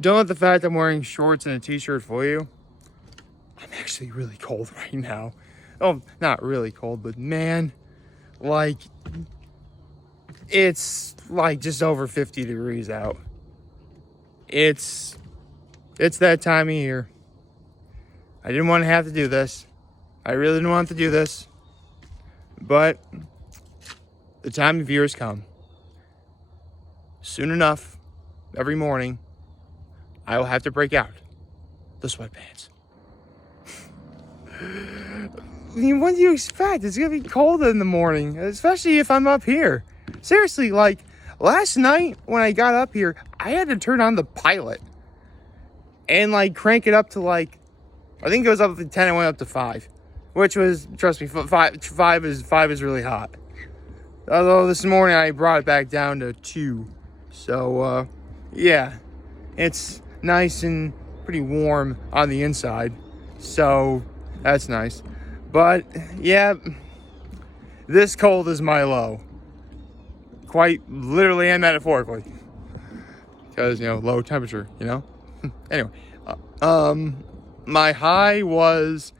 don't let the fact I'm wearing shorts and a t-shirt fool you. I'm actually really cold right now. Oh, not really cold, but man, like, it's like just over 50 degrees out. It's that time of year. I didn't want to have to do this. I really didn't want to do this. But the time of year has come. Soon enough, every morning, I will have to break out the sweatpants. I mean, what do you expect? It's going to be cold in the morning, especially if I'm up here. Seriously, like, last night when I got up here, I had to turn on the pilot and, like, crank it up to, like, I think it was up to 10 and went up to 5. Which was, trust me, 5 is really hot. Although this morning I brought it back down to 2. So, yeah. It's nice and pretty warm on the inside. So, that's nice. But, yeah, this cold is my low. Quite literally and metaphorically. Because, low temperature, Anyway, my high was,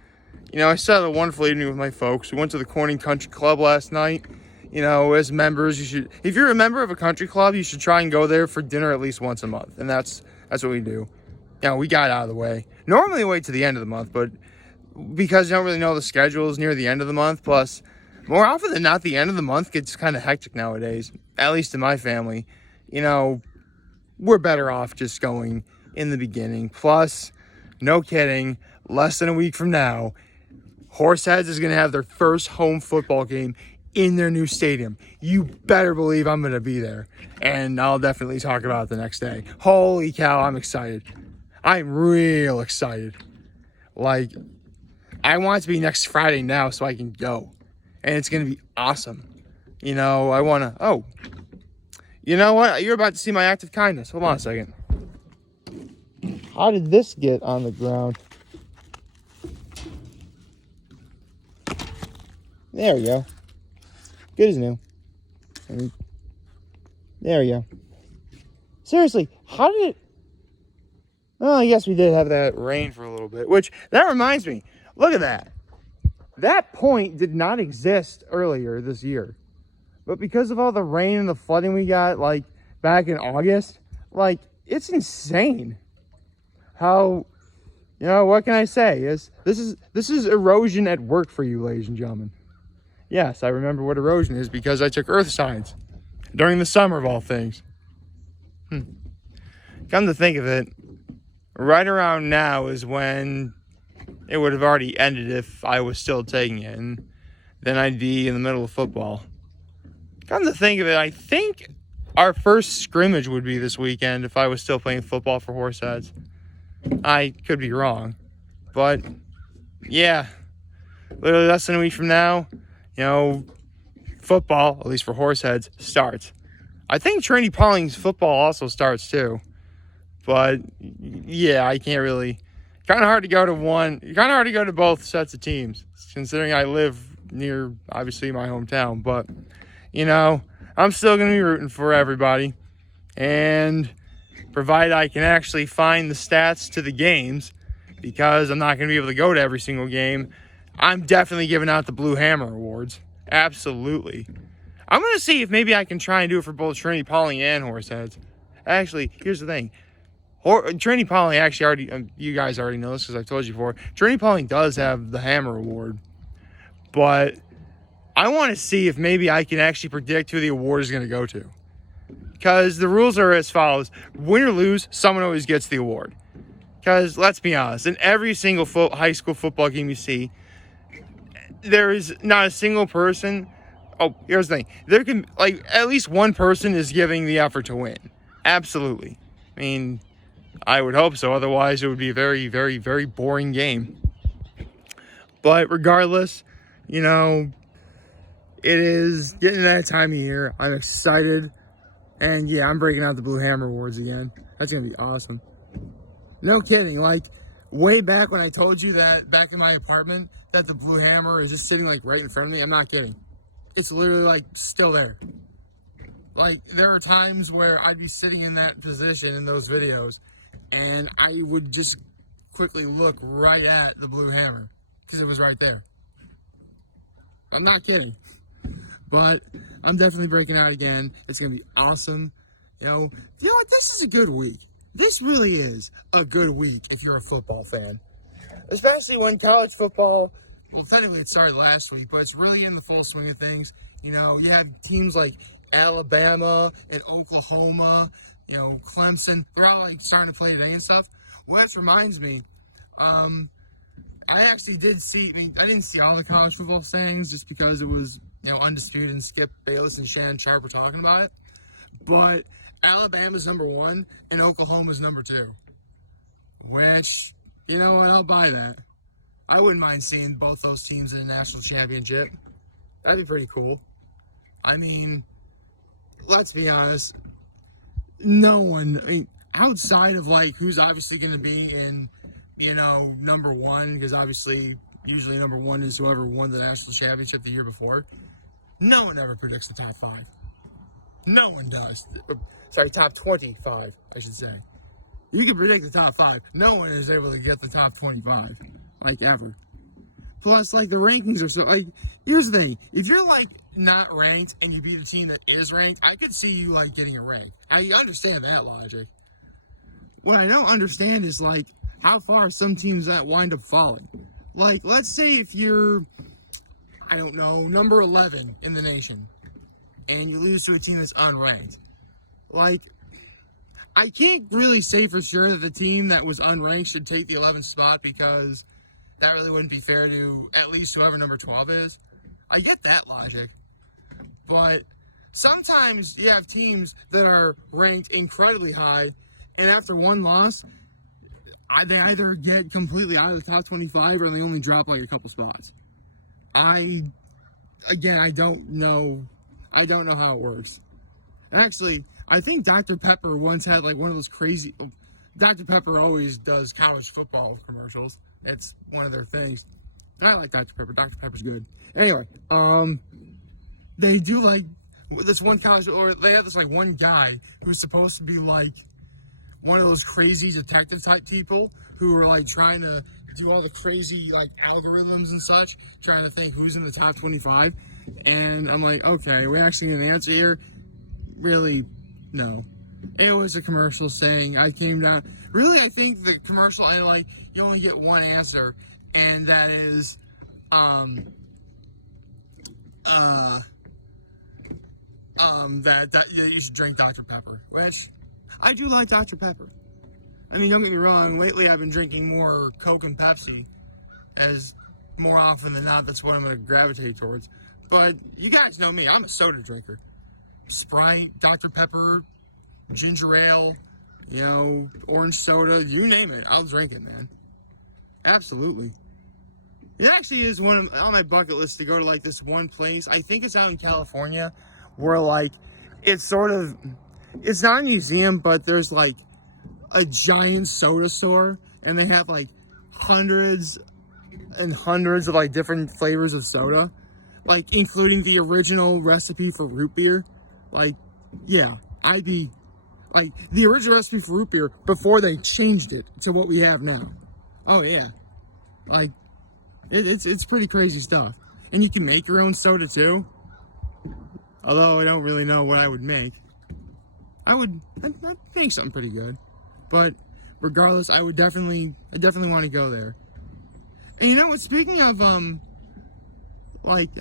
I still had a wonderful evening with my folks. We went to the Corning Country Club last night. As members, if you're a member of a country club, you should try and go there for dinner at least once a month. And that's what we do. We got out of the way. Normally wait to the end of the month, but because you don't really know the schedules near the end of the month, plus more often than not, the end of the month gets kind of hectic nowadays, at least in my family. We're better off just going in the beginning. Plus, no kidding, less than a week from now, Horseheads is going to have their first home football game in their new stadium. You better believe I'm going to be there. And I'll definitely talk about it the next day. Holy cow, I'm excited. I'm real excited. Like, I want it to be next Friday now so I can go. And it's going to be awesome. I want to... Oh. You know what? You're about to see my act of kindness. Hold on a second. How did this get on the ground? There we go. Good as new. There we go. Seriously, how did it... Well, I guess we did have that rain for a little bit. Which, that reminds me. Look at that. That point did not exist earlier this year. But because of all the rain and the flooding we got, like, back in August, like, it's insane. How... what can I say? This is erosion at work for you, ladies and gentlemen. Yes, I remember what erosion is because I took earth science during the summer of all things. Come to think of it, right around now is when it would have already ended if I was still taking it, and then I'd be in the middle of football. Come to think of it, I think our first scrimmage would be this weekend if I was still playing football for Horseheads. I could be wrong, but yeah, literally less than a week from now, football, at least for Horseheads, starts. I think Trinity Pauling's football also starts too. But yeah, I can't really. Kind of hard to go to one. Kind of hard to go to both sets of teams, considering I live near, obviously, my hometown. But I'm still going to be rooting for everybody, and provided I can actually find the stats to the games, because I'm not going to be able to go to every single game. I'm definitely giving out the Blue Hammer Awards. Absolutely. I'm going to see if maybe I can try and do it for both Trinity Pauling and Horseheads. Actually, here's the thing. Trinity Pauling actually already, you guys already know this because I've told you before. Trinity Pauling does have the Hammer Award. But I want to see if maybe I can actually predict who the award is going to go to. Because the rules are as follows. Win or lose, someone always gets the award. Because let's be honest, in every single high school football game you see, there is not a single person. Oh, here's the thing. There can, at least one person is giving the effort to win. Absolutely. I mean, I would hope so. Otherwise, it would be a very, very, very boring game. But regardless, it is getting that time of year. I'm excited. And yeah, I'm breaking out the Blue Hammer Awards again. That's going to be awesome. No kidding. Way back when I told you that back in my apartment that the Blue Hammer is just sitting right in front of me, I'm not kidding. It's literally still there. There are times where I'd be sitting in that position in those videos and I would just quickly look right at the blue hammer because it was right there. I'm not kidding. But I'm definitely breaking out again. It's going to be awesome. You know what? This is a good week. This really is a good week if you're a football fan. Especially when college football, well, technically it started last week, but it's really in the full swing of things. You know, you have teams like Alabama and Oklahoma, you know, Clemson. They're all like starting to play today and stuff. Which reminds me, I actually did see, I didn't see all the college football standings just because it was, you know, Undisputed and Skip Bayless and Shannon Sharp were talking about it. But Alabama's number 1 and Oklahoma's number 2. Which, you know what, I'll buy that. I wouldn't mind seeing both those teams in a national championship. That'd be pretty cool. I mean, let's be honest. No one, outside of like who's obviously going to be in, you know, number 1, because obviously usually number 1 is whoever won the national championship the year before. No one ever predicts the top 5. No one does. Sorry, top 25, I should say. You can predict the top 5. No one is able to get the top 25, like, ever. Plus, like, the rankings are so, like, here's the thing. If you're, like, not ranked and you beat a team that is ranked, I could see you, like, getting a rank. I understand that logic. What I don't understand is, like, how far some teams that wind up falling. Like, let's say if you're, I don't know, number 11 in the nation, and you lose to a team that's unranked. Like, I can't really say for sure that the team that was unranked should take the 11th spot because that really wouldn't be fair to at least whoever number 12 is. I get that logic. But sometimes you have teams that are ranked incredibly high, and after one loss, they either get completely out of the top 25 or they only drop like a couple spots. I don't know. I don't know how it works. Actually, I think Dr. Pepper once had like one of those crazy. Dr. Pepper always does college football commercials. It's one of their things. And I like Dr. Pepper. Dr. Pepper's good. Anyway, they do like this one college, or they have this like one guy who's supposed to be like one of those crazy detective type people who are like trying to do all the crazy like algorithms and such, trying to think who's in the top 25. And I'm like, okay, we actually get an answer here? Really, no. It was a commercial saying I came down. Really, I think the commercial, I like, you only get one answer, and that is, that you should drink Dr. Pepper, which I do like Dr. Pepper. I mean, don't get me wrong, lately I've been drinking more Coke and Pepsi, as more often than not, that's what I'm going to gravitate towards. But you guys know me, I'm a soda drinker. Sprite, Dr. Pepper, ginger ale, you know, orange soda, you name it, I'll drink it, man. Absolutely. It actually is on my bucket list to go to like this one place. I think it's out in California where like it's not a museum, but there's like a giant soda store and they have like hundreds and hundreds of like different flavors of soda, like including the original recipe for root beer. Like, yeah, I'd be like the original recipe for root beer before they changed it to what we have now. Oh yeah, like it's pretty crazy stuff. And you can make your own soda too. Although I don't really know what I would make. I'd make something pretty good. But regardless, I definitely want to go there. And you know what? Speaking of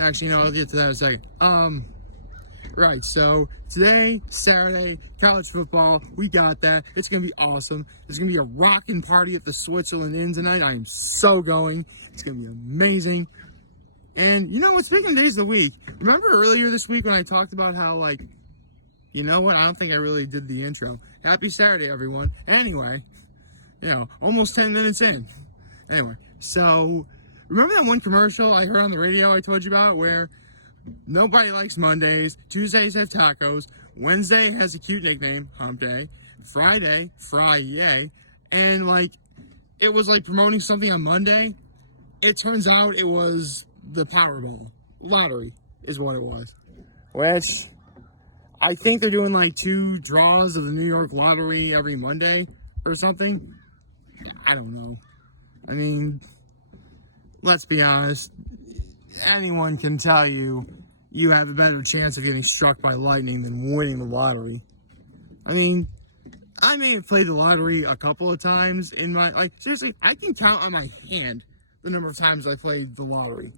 actually no, I'll get to that in a second. Right, so today, Saturday, college football, we got that. It's going to be awesome. There's going to be a rockin' party at the Switzerland Inn tonight. I am so going. It's going to be amazing. And you know what, speaking of days of the week, remember earlier this week when I talked about how, like, you know what, I don't think I really did the intro. Happy Saturday, everyone. Anyway, you know, almost 10 minutes in. Anyway, so remember that one commercial I heard on the radio I told you about where nobody likes Mondays, Tuesdays have tacos, Wednesday has a cute nickname, Hump Day, Friday, Fry Yay, and like, it was like promoting something on Monday. It turns out it was the PowerBall lottery is what it was. Which, I think they're doing like 2 draws of the New York lottery every Monday, or something. I don't know. I mean, let's be honest. Anyone can tell you you have a better chance of getting struck by lightning than winning the lottery. I mean, I may have played the lottery a couple of times in my, like, seriously, I can count on my hand the number of times I played the lottery.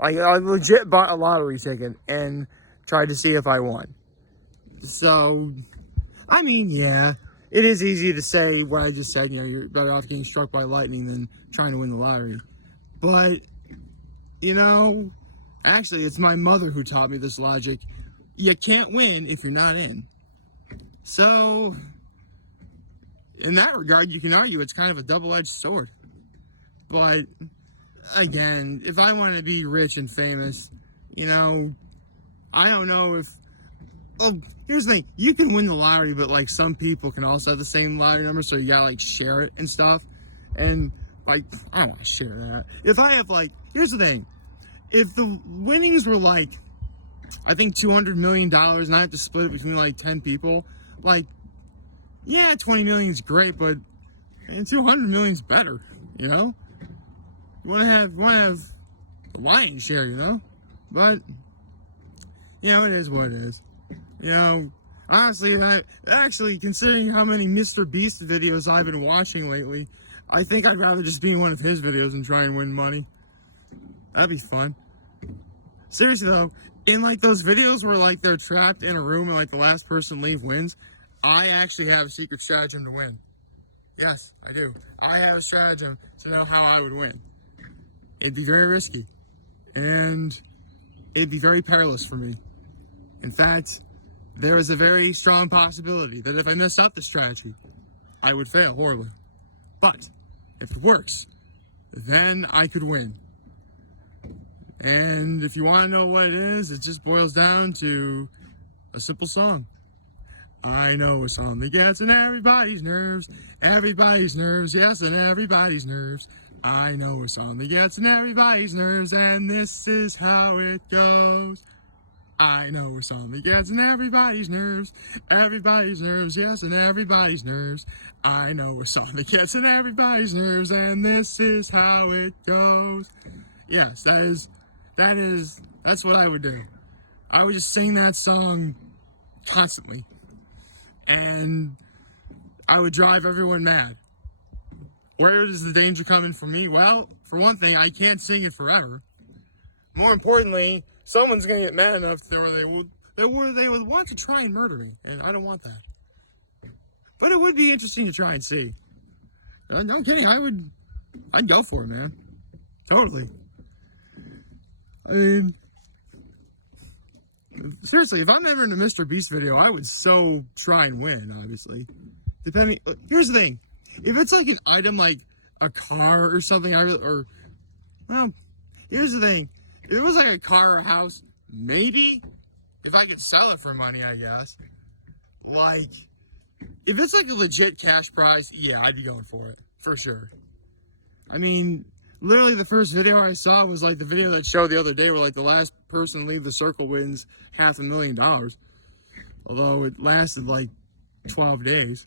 Like, I legit bought a lottery ticket and tried to see if I won. So, I mean, yeah, it is easy to say what I just said, you know, you're better off getting struck by lightning than trying to win the lottery. But, you know, actually, it's my mother who taught me this logic. You can't win if you're not in. So, in that regard, you can argue it's kind of a double-edged sword. But, again, if I want to be rich and famous, you know, I don't know if... Oh, here's the thing. You can win the lottery, but, like, some people can also have the same lottery number, so you gotta, like, share it and stuff. And, like, I don't want to share that. If I have, like... Here's the thing. If the winnings were, like, I think $200 million, and I have to split it between, like, 10 people, like, yeah, 20 million is great, but 200 million is better, you know? You want to have a lion's share, you know? But, you know, it is what it is. You know, honestly, actually, considering how many Mr. Beast videos I've been watching lately, I think I'd rather just be in one of his videos and try and win money. That'd be fun. Seriously, though, in, like, those videos where, like, they're trapped in a room and, like, the last person leave wins, I actually have a secret stratagem to win. Yes, I do. I have a stratagem to know how I would win. It'd be very risky. And it'd be very perilous for me. In fact, there is a very strong possibility that if I messed up the strategy, I would fail horribly. But if it works, then I could win. And if you want to know what it is, it just boils down to a simple song. I know a song that gets on everybody's nerves, yes, and everybody's nerves. I know a song that gets on everybody's nerves, and this is how it goes. I know a song that gets on everybody's nerves, yes, and everybody's nerves. I know a song that gets on everybody's nerves, and this is how it goes. Yes, that's what I would do. I would just sing that song constantly. And I would drive everyone mad. Where does the danger come in for me? Well, for one thing, I can't sing it forever. More importantly, someone's going to get mad enough where they would want to try and murder me, and I don't want that. But it would be interesting to try and see. No kidding, I'd go for it, man. Totally. I mean, seriously, if I'm ever in a Mr. Beast video, I would so try and win, obviously. Depending, here's the thing. If it's like an item like a car or something, well, here's the thing. If it was like a car or a house, maybe, if I could sell it for money, I guess. Like, if it's like a legit cash prize, yeah, I'd be going for it, for sure. I mean, literally the first video I saw was like the video that showed the other day where like the last person to leave the circle wins $500,000. Although it lasted like 12 days.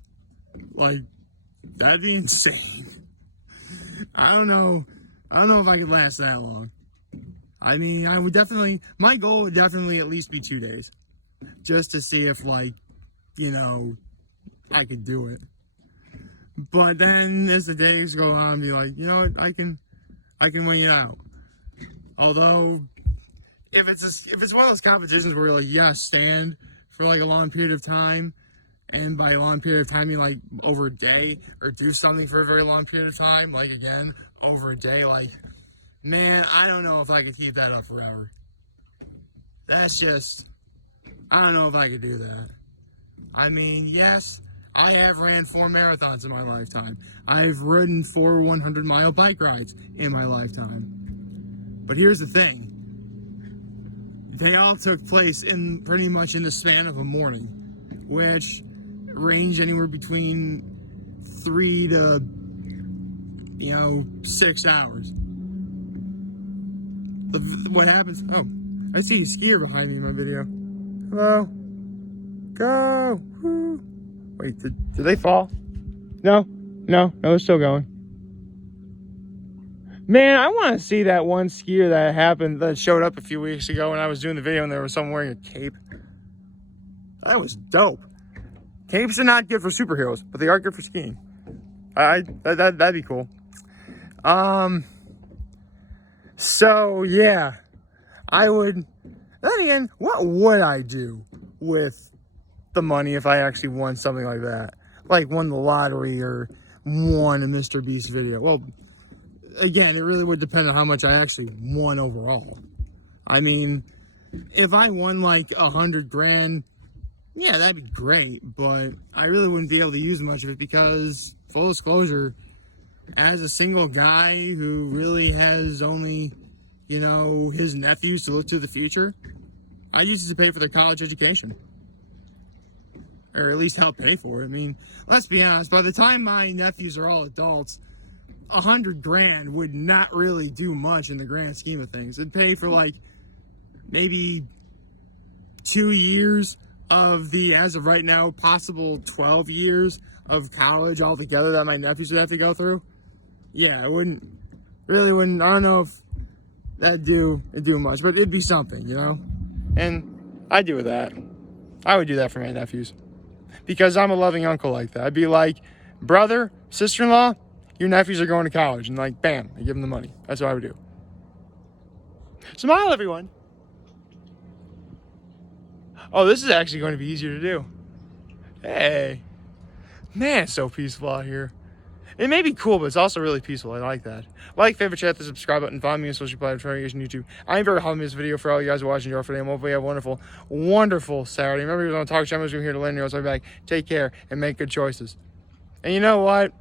Like, that'd be insane. I don't know if I could last that long. I mean, my goal would definitely at least be 2 days. Just to see if, like, you know, I could do it. But then as the days go on, I'd be like, you know what, I can wing it out. Although, if it's one of those competitions where you're like, you gotta stand for like a long period of time, and by a long period of time, you like over a day, or do something for a very long period of time, like again, over a day, like, man, I don't know if I could keep that up forever. That's just, I don't know if I could do that. I mean, yes, I have ran 4 marathons in my lifetime. I've ridden 4 100-mile bike rides in my lifetime. But here's the thing. They all took place in pretty much in the span of a morning, which range anywhere between 3 to, 6 hours. What happens? Oh, I see a skier behind me in my video. Hello. Go. Woo. Wait, did they fall? No, it's still going. Man, I want to see that one skier that showed up a few weeks ago when I was doing the video and there was someone wearing a cape. That was dope. Capes are not good for superheroes, but they are good for skiing. That'd be cool. So yeah, I would. Then again, what would I do with the money if I actually won something like that? Like won the lottery or won a Mr. Beast video? Well, again, it really would depend on how much I actually won overall. I mean, if I won like 100 grand, yeah, that'd be great, but I really wouldn't be able to use much of it because, full disclosure, as a single guy who really has only, his nephews to look to the future, I used it to pay for their college education. Or at least help pay for it. I mean, let's be honest, by the time my nephews are all adults, 100 grand would not really do much in the grand scheme of things. It'd pay for like maybe 2 years of the, as of right now, possible 12 years of college altogether that my nephews would have to go through. Yeah, it wouldn't, I don't know if that'd do much, but it'd be something, And I'd do that. I would do that for my nephews. Because I'm a loving uncle like that. I'd be like, brother, sister-in-law, your nephews are going to college. And like, bam, I give them the money. That's what I would do. Smile, everyone. Oh, this is actually going to be easier to do. Hey. Man, it's so peaceful out here. It may be cool, but it's also really peaceful. I like that. Like, favorite, chat, the subscribe button, follow me on social platforms, YouTube. I'm very happy with this video for all you guys watching your today. And hopefully you have a wonderful, wonderful Saturday. Remember, you're on Talk Channel. We're here to learn. I'll be back. Take care and make good choices. And you know what?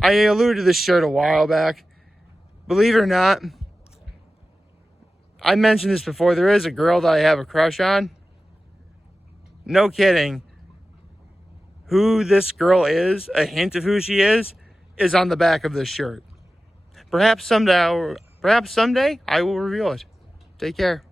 I alluded to this shirt a while back. Believe it or not, I mentioned this before. There is a girl that I have a crush on. No kidding. Who this girl is, a hint of who she is on the back of this shirt. Perhaps someday I will reveal it. Take care.